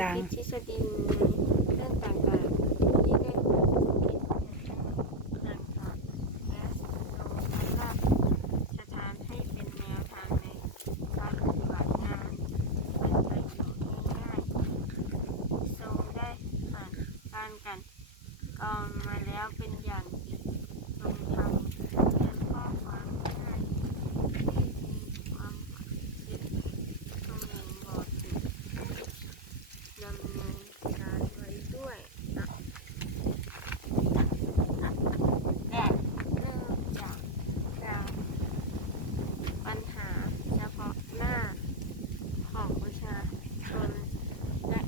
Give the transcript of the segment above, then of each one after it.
ต่างคิดทฤษฎีเรื่องต่างๆที่ได้ถูกคิดทางผ่านและโน้มว่าสถานให้เป็นแนวทางในการปฏิบัติงานเป็นประโยชน์ง่ายๆทรงได้ผ่านการกันกรองมาแล้วเป็นอย่างดีทรงทำเขียนข้อความง่ายที่มีความคิดตรงเองบอกถึง ดำเนินการไว้ด้วยนะและเริ่มจากการปัญหาเฉพาะหน้าของประชาชนและ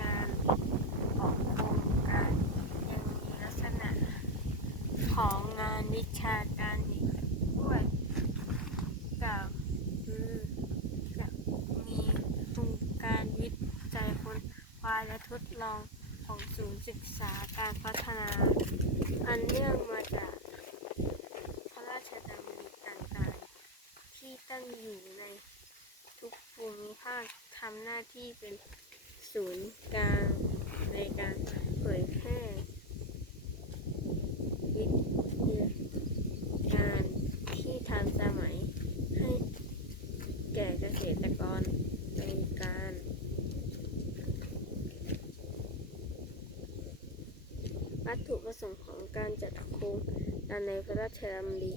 งานของโครงการยังมีลักษณะ ของงานวิชาการอีกด้วยกล่าวคือจะมีโครงการวิจัยค้นคว้าและทดลองของศูนย์ศึกษาการพัฒนา อันเนื่องมาจากพระราชดำริต่างๆ ที่ตั้งอยู่ในทุกภูมิภาคทำหน้าที่เป็นศูนย์กลางในการเผยแพร่วิทยาการที่ทันสมัยให้แก่ เกษตรกรในการวัตถุประสงค์ของการจัดโครงการในพระราชดำริ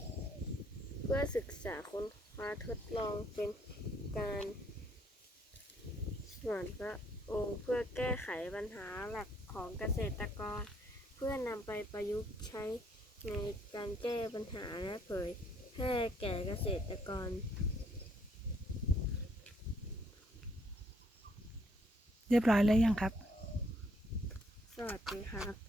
เพื่อศึกษาค้นคว้าทดลองเป็นการส่วนพระองค์เพื่อแก้ไขปัญหาหลักของเกษตรกร เพื่อนำไปประยุกต์ใช้ในการแก้ปัญหาและเผยแพร่แก่เกษตรกร เรียบร้อยแล้วยังครับ สวัสดีครับ